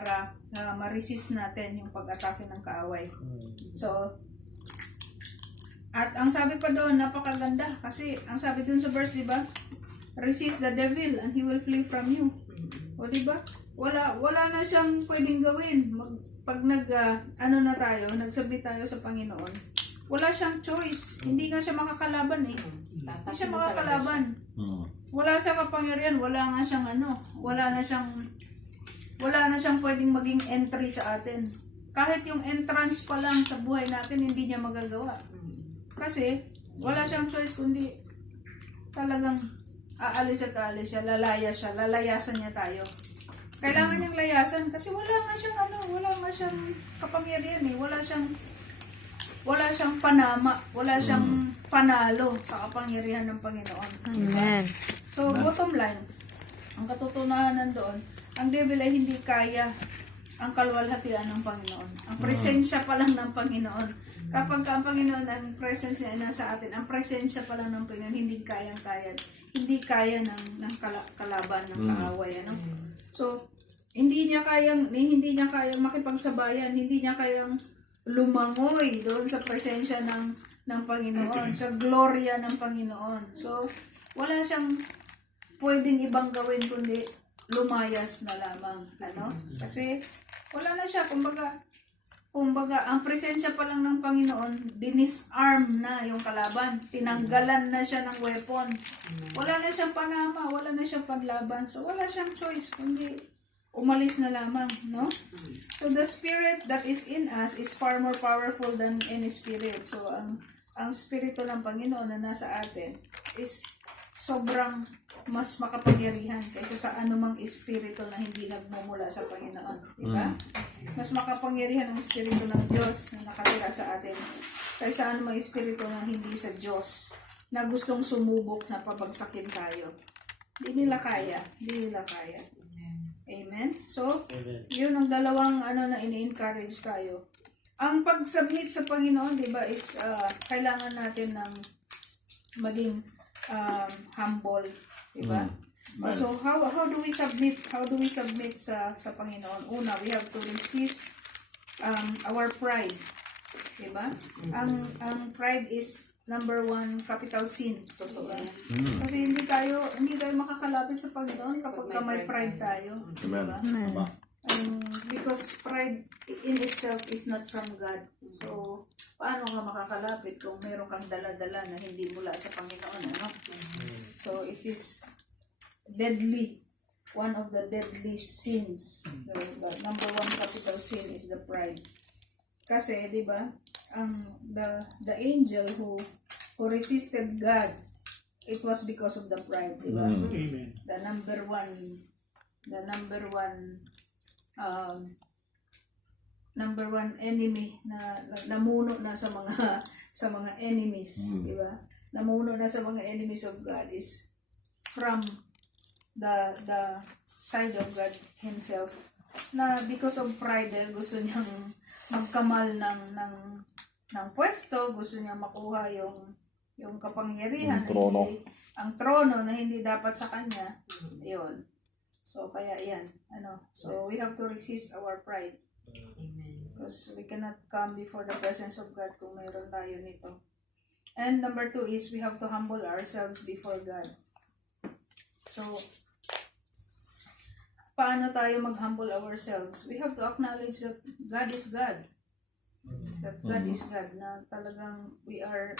para ma-resist natin yung pag-atake ng kaaway. So, at ang sabi pa doon, napakaganda. Kasi, ang sabi doon sa verse, diba? Resist the devil and he will flee from you. O diba? Wala na siyang pwedeng gawin. Pag nagsabit tayo sa Panginoon, wala siyang choice. Hindi nga siya makakalaban eh. Hindi siya makakalaban. Wala siyang kapangyarihan, wala na siyang pwedeng maging entry sa atin. Kahit yung entrance pa lang sa buhay natin, hindi niya magagawa. Kasi, wala siyang choice kundi talagang aalis at aalis siya, lalayasan niya tayo. Kailangan niyang layasan kasi wala nga siyang kapangyarihan eh, wala siyang panama, wala siyang panalo sa kapangyarihan ng Panginoon. Amen. So, bottom line, ang katotohanan doon, ang devil ay hindi kaya ang kalwalhatian ng Panginoon. Ang presensya pa lang ng Panginoon. Kapag ang Panginoon, ang presence niya nasa atin, ang presensya pa lang ng Panginoon, hindi kayang-kaya. Hindi kaya ng kalaban, ng kaaway. So, hindi niya kayang makipagsabayan, hindi niya kayang lumangoy doon sa presensya ng Panginoon, sa gloria ng Panginoon. So, wala siyang pwedeng ibang gawin kundi lumayas na lamang. Kasi, wala na siya. Kumbaga, ang presensya pa lang ng Panginoon, dinisarm na yung kalaban. Tinanggalan na siya ng weapon. Wala na siyang panama, wala na siyang panlaban. So, wala siyang choice, kundi umalis na lamang, no? So, the spirit that is in us is far more powerful than any spirit. So, ang spirito ng Panginoon na nasa atin is sobrang mas makapangyarihan kaysa sa anumang espiritu na hindi nagmumula sa Panginoon. Diba? Mas makapangyarihan ang espiritu ng Diyos na nakatira sa atin kaysa anumang espiritu na hindi sa Diyos na gustong sumubok na pabagsakin tayo. Hindi nila kaya. Amen? So, yun ang dalawang na ini-encourage tayo. Ang pag-submit sa Panginoon, diba, is kailangan natin ng maging humble, diba? So how do we submit? How do we submit sa Panginoon? Una, we have to resist our pride, diba? Ang pride is number 1 capital sin, totoo. Kasi hindi tayo makakalapit sa Panginoon kapag may pride tayo, diba? Because pride in itself is not from God. So, paano ka makakalapit kung meron kang dala-dala na hindi mula sa Panginoon, So, it is deadly. One of the deadly sins. The number 1 capital sin is the pride. Kasi, di ba, the angel who resisted God, it was because of the pride, di ba? Amen. The number one enemy na namuno na sa mga enemies, di ba? Namuno na sa mga enemies of God is from the side of God himself, na because of pride, gusto niyang magkamal ng pwesto, gusto niyang makuha yung kapangyarihan, ang trono na hindi dapat sa kanya. Yun. So kaya yan, so we have to resist our pride. Because we cannot come before the presence of God kung mayroon tayo nito. And number 2 is we have to humble ourselves before God. So, paano tayo mag-humble ourselves? We have to acknowledge that God is God. That God is God. Na talagang we are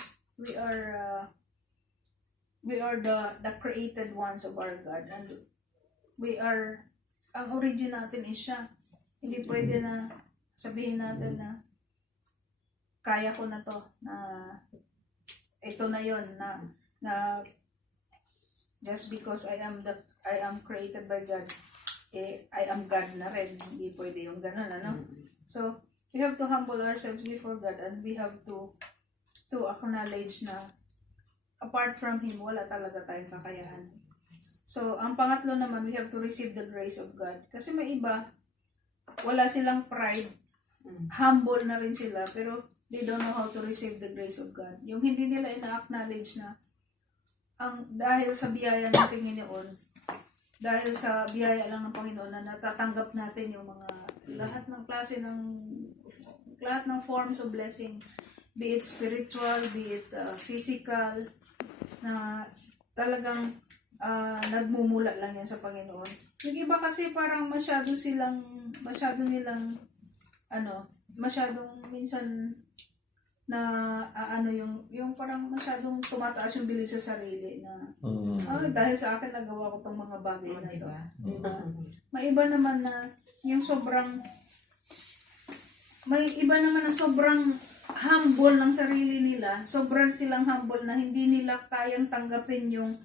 the created ones of our God. And ang origin natin is siya. Hindi pwede na sabihin natin na kaya ko na to, na ito na yon, na just because I am created by God, I am God na rin. Hindi pwede yung ganun, So, we have to humble ourselves before God, and we have to acknowledge na apart from Him, wala talaga tayong kakayahan. So, ang pangatlo naman, we have to receive the grace of God. Kasi may iba, wala silang pride, humble na rin sila, pero they don't know how to receive the grace of God. Yung hindi nila ina-acknowledge na dahil sa biyaya ng Panginoon, dahil sa biyaya lang ng Panginoon na natatanggap natin yung mga lahat ng klase lahat ng forms of blessings, be it spiritual, be it physical, na talagang nagmumula lang yan sa Panginoon. Yung iba kasi parang masyado nilang masyadong minsan na yung parang masyadong tumataas yung belief sa sarili na dahil sa akin nagawa ko tong mga bagay na to. Diba? May iba naman na yung may iba naman na sobrang humble ng sarili nila, sobrang silang humble na hindi nila kayang tanggapin yung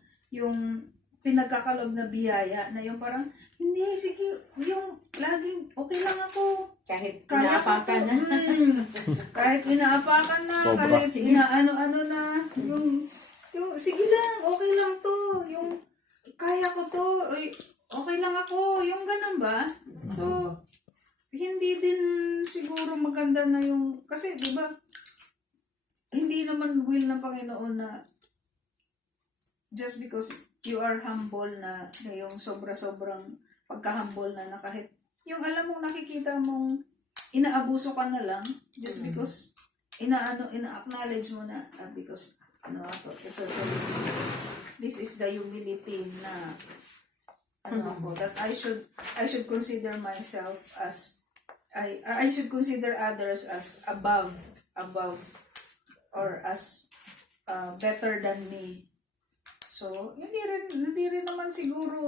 pinagkakalob na biyaya, na yung parang, hindi, sige, yung laging, okay lang ako. Kahit Kaya inaapakan na. Kahit inaapakan na, Sobra. kahit inaano-ano na, yung, sige lang, okay lang to, yung, kaya ko to, okay lang ako, yung ganun ba? So, hindi din siguro maganda na yung, kasi di ba, hindi naman will ng Panginoon na just because you are humble na yung sobra-sobrang pagka-humble na kahit yung alam mong nakikita mong inaabuso ka na lang just because ina-acknowledge mo na because ito, this is the humility na ako, that I should consider myself as I should consider others as above or as better than me. So, hindi rin naman siguro